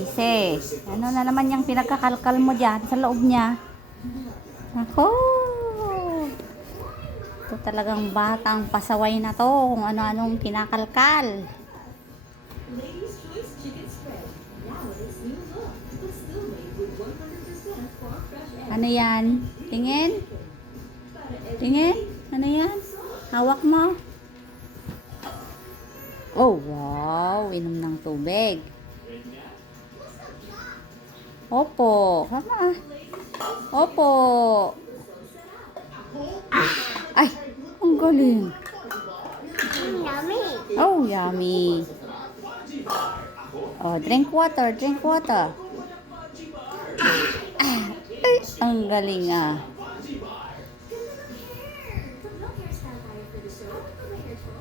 Ise, ano na naman yung pinagkakalkal mo dyan sa loob niya? Ako! Ito talagang batang pasaway na to kung ano-anong kinakalkal. Ano yan? Tingin? Tingin? Ano yan? Hawak mo? Oh, wow! Inom ng tubig. Opo. Kama. Opo. Ay, ang galing. Yummy. Oh, yummy. Oh, drink water, drink water. Ay, ang galing ah.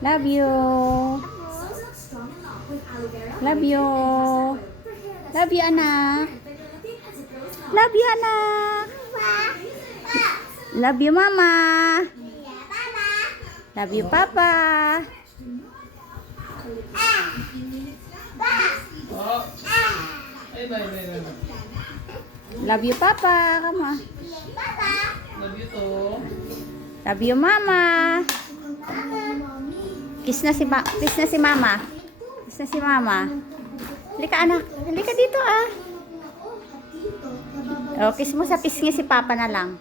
Love you. Love you. Love you, anak. Love you, anak. Love you, mama. Love you, papa. Love you, papa. Come on. Love you too. Love you, mama. Kiss na si mama. Kiss na si mama. Halika, anak. Halika dito, ah. Oh, kiss mo sa pisngi si papa na lang.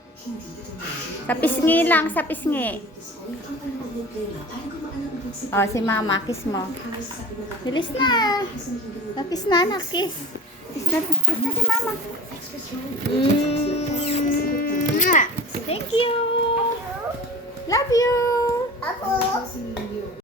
Sa pisngi lang, sa pisngi. Oh, si mama, kiss mo. Bilis na. Kiss na, anak, kiss. Kiss na si mama. Thank you. Love you. Ako.